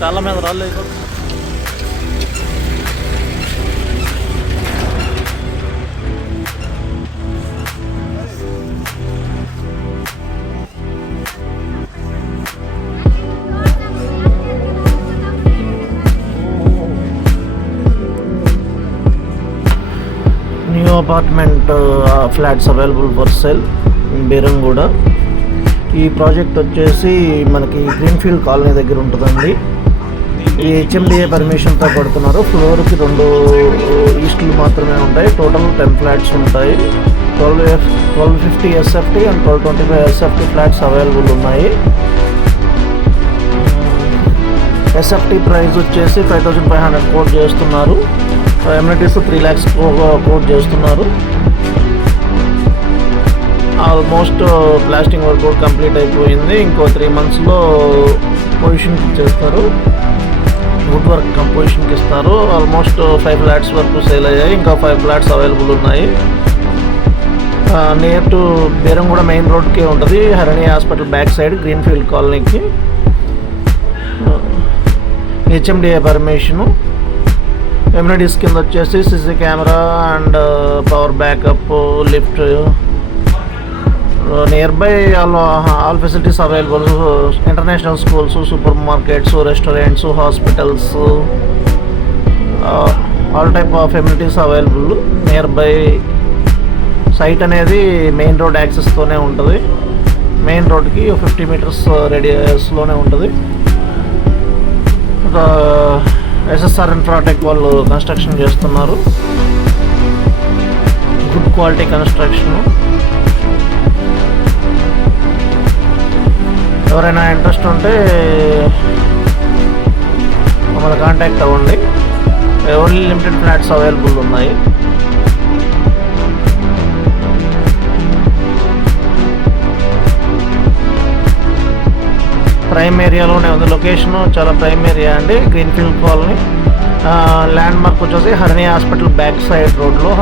కాళ్ళ మీద రాలేదు. New apartment flats available for sale Beeramguda. ఈ ప్రాజెక్ట్ వచ్చేసి మనకి గ్రీన్ఫీల్డ్ కాలనీ దగ్గర ఉంటుందండి. ఈ హెచ్ఎండిఏ పర్మిషన్తో కొడుతున్నారు. ఫ్లోర్కి 2 ఈస్టులు మాత్రమే ఉంటాయి. టోటల్ 10 ఫ్లాట్స్ ఉంటాయి. 1250 SFT and 1225 SFT flats available ఉన్నాయి. ఎస్ఎఫ్టీ ప్రైస్ వచ్చేసి 5500 కోట్ చేస్తున్నారు. ఎమ్యూనిటీస్ 3 lakhs కోట్ చేస్తున్నారు. ఆల్మోస్ట్ ప్లాస్టింగ్ వర్క్ కూడా కంప్లీట్ అయిపోయింది. ఇంకో 3 monthsలో పొజిషన్కి ఇచ్చేస్తారు. వుడ్ వర్క్ పొజిషన్కి ఇస్తారు. ఆల్మోస్ట్ 5 flats వరకు సేల్ అయ్యాయి. ఇంకా 5 flats అవైలబుల్ ఉన్నాయి. నియర్ టు బీరంగూడ మెయిన్ రోడ్కే ఉంటుంది. Harani hospital back side Greenfield కాలనీకి. HMDA permission. ఎమ్యూనిటీస్ కింద వచ్చేసి CC camera and power backup, lift, nearby all facilities available. International schools, supermarkets, restaurants, hospitals, all type of amenities available. Nearby site అనేది main road యాక్సెస్తోనే ఉంటుంది. Main రోడ్కి 50 meters రేడియస్లోనే ఉంటుంది. ఎస్ఎస్ఆర్ ఇన్ఫ్రాటెక్ వాళ్ళు కన్స్ట్రక్షన్ చేస్తున్నారు. Good quality construction. ఎవరైనా ఇంట్రెస్ట్ ఉంటే మమ్మల్ని కాంటాక్ట్ అవ్వండి. ఓన్లీ లిమిటెడ్ ఫ్లాట్స్ అవైలబుల్ ఉన్నాయి. ప్రైమ్ ఏరియాలోనే ఉంది. లొకేషన్ చాలా ప్రైమ్ ఏరియా అండి. Greenfield colony. ల్యాండ్ మార్క్ వచ్చేసి హరణి హాస్పిటల్ బ్యాక్ సైడ్ రోడ్లో